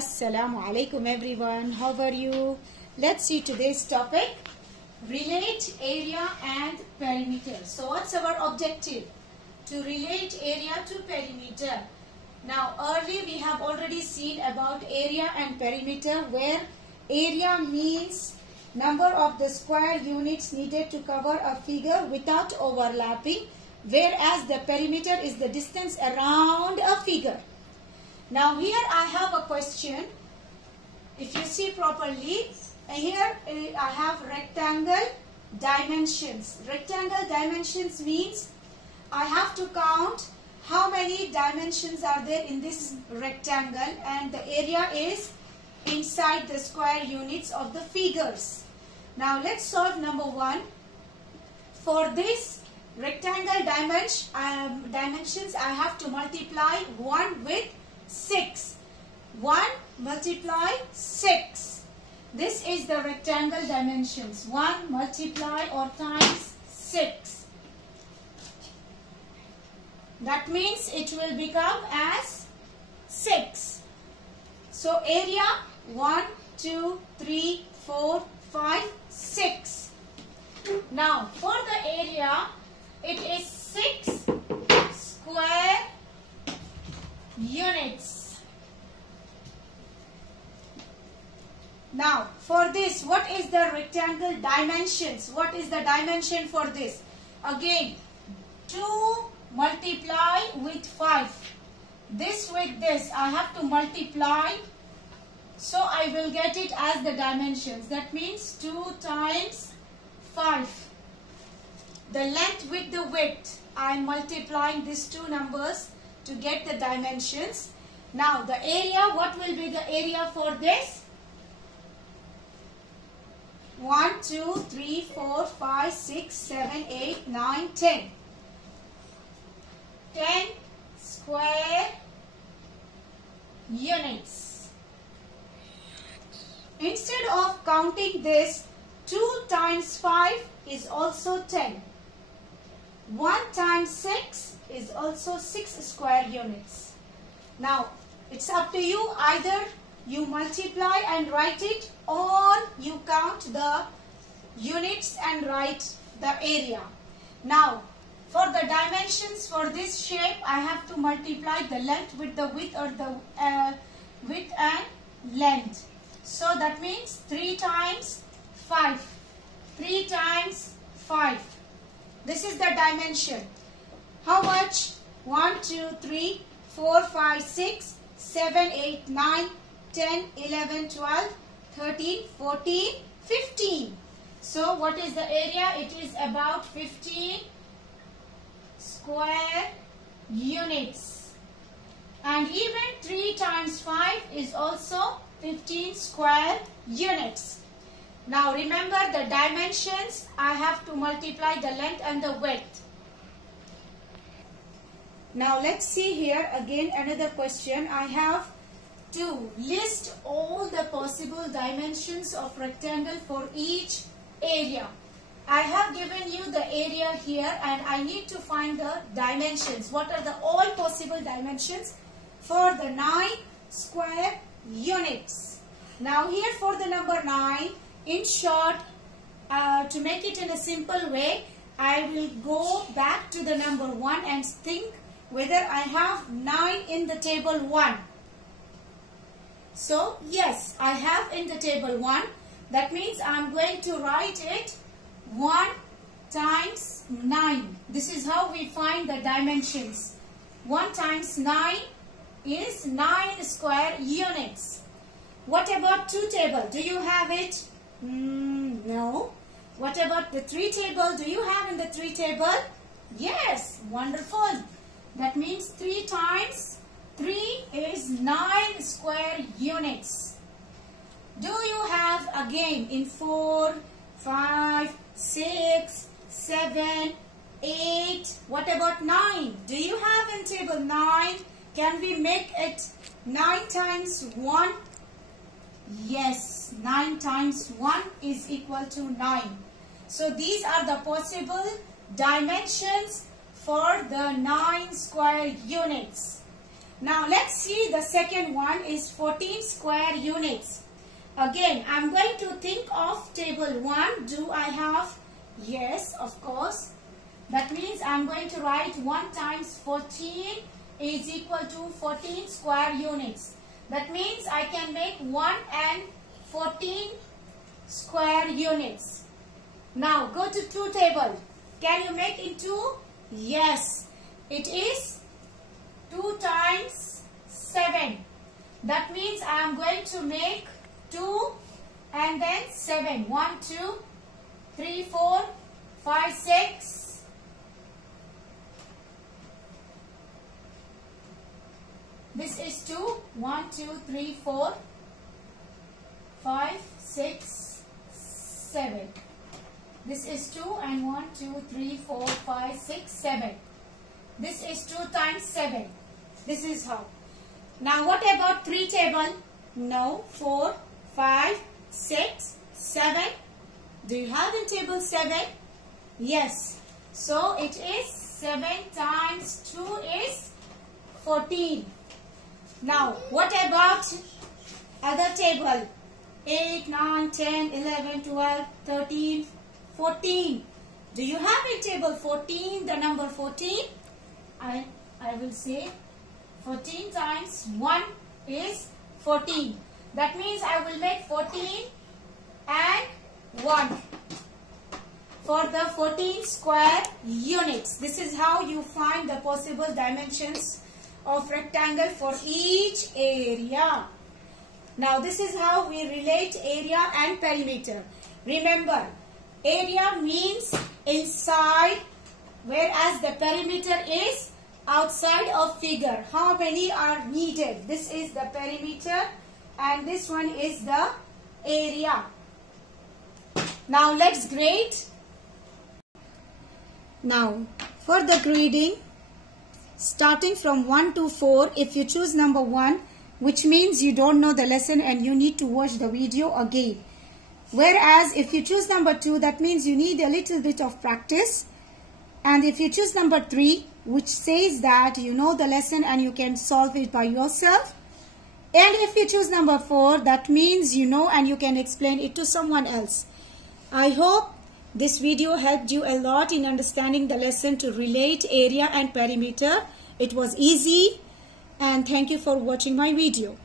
Assalamu alaikum everyone. How are you? Let's see today's topic. Relate area and perimeter. So what's our objective? To relate area to perimeter. Now earlier we have already seen about area and perimeter, where area means number of the square units needed to cover a figure without overlapping, whereas the perimeter is the distance around a figure. Now here I have a question. If you see properly, here I have rectangle dimensions. Rectangle dimensions means I have to count how many dimensions are there in this rectangle, and the area is inside the square units of the figures. Now let's solve number 1. For this rectangle dimensions, I have to multiply 1 with 6. 1 multiply 6. This is the rectangle dimensions. 1 multiply or times 6. That means it will become as 6. So area 1, 2, 3, 4, 5, 6. Now for the area, it is 6 square units. Now for this, what is the rectangle dimensions? What is the dimension for this? Again, 2 multiply with 5. This with this I have to multiply, so I will get it as the dimensions. That means 2 times 5. The length with the width, I am multiplying these two numbers to get the dimensions. Now the area, what will be the area for this? 1, 2, 3, 4, 5, 6, 7, 8, 9, 10. 10 square units. Instead of counting this, 2 times 5 is also 10. 1 times 6 is also 6 square units. Now it's up to you. Either you multiply and write it, or you count the units and write the area. Now for the dimensions for this shape, I have to multiply the length with the width, or the width and length. So that means 3 times 5. 3 times 5. This is the dimension. How much? 1, 2, 3, 4, 5, 6, 7, 8, 9, 10, 11, 12, 13, 14, 15. So what is the area? It is about 15 square units. And even 3 times 5 is also 15 square units. Now remember the dimensions, I have to multiply the length and the width. Now let's see here again another question. I have to list all the possible dimensions of rectangle for each area. I have given you the area here, and I need to find the dimensions. What are the all possible dimensions for the 9 square units? Now here for the number 9, in short, to make it in a simple way, I will go back to the number 1 and think whether I have 9 in the table 1. So yes, I have in the table 1. That means I am going to write it 1 times 9. This is how we find the dimensions. 1 times 9 is 9 square units. What about 2 table? Do you have it? No. What about the 3 table? Do you have in the 3 table? Yes. Wonderful. That means 3 times 3 is 9 square units. Do you have again in 4, 5, 6, 7, 8? What about 9? Do you have in table 9? Can we make it 9 times 1? Yes, 9 times 1 is equal to 9. So these are the possible dimensions for the 9 square units. Now let's see the second one is 14 square units. Again, I'm going to think of table 1. Do I have? Yes, of course. That means I'm going to write 1 times 14 is equal to 14 square units. That means I can make 1 and 14 square units. Now go to 2 table. Can you make in 2? Yes. It is 2 times 7. That means I am going to make 2 and then 7. 1, 2, 3, 4, 5, 6. This is 2. 1, 2, 3, 4, 5, 6, 7. This is 2 and 1, 2, 3, 4, 5, 6, 7. This is 2 times 7. This is how. Now what about 3 table? No. 4, 5, 6, 7. Do you have in table 7? Yes. So it is 7 times 2 is 14. Now what about other table? 8, 9, 10, 11, 12, 13, 14. Do you have in table 14 the number 14? I will say 14 times 1 is 14. That means I will make 14 and 1 for the 14 square units. This is how you find the possible dimensions of rectangle for each area. Now this is how we relate area and perimeter. Remember, area means inside, whereas the perimeter is outside of figure. How many are needed? This is the perimeter and this one is the area. Now let's grade. Now for the grading, starting from 1 to 4, if you choose number 1, which means you don't know the lesson and you need to watch the video again. Whereas if you choose number 2, that means you need a little bit of practice. And if you choose number 3, which says that you know the lesson and you can solve it by yourself. And if you choose number 4, that means you know and you can explain it to someone else. I hope this video helped you a lot in understanding the lesson to relate area and perimeter. It was easy, and thank you for watching my video.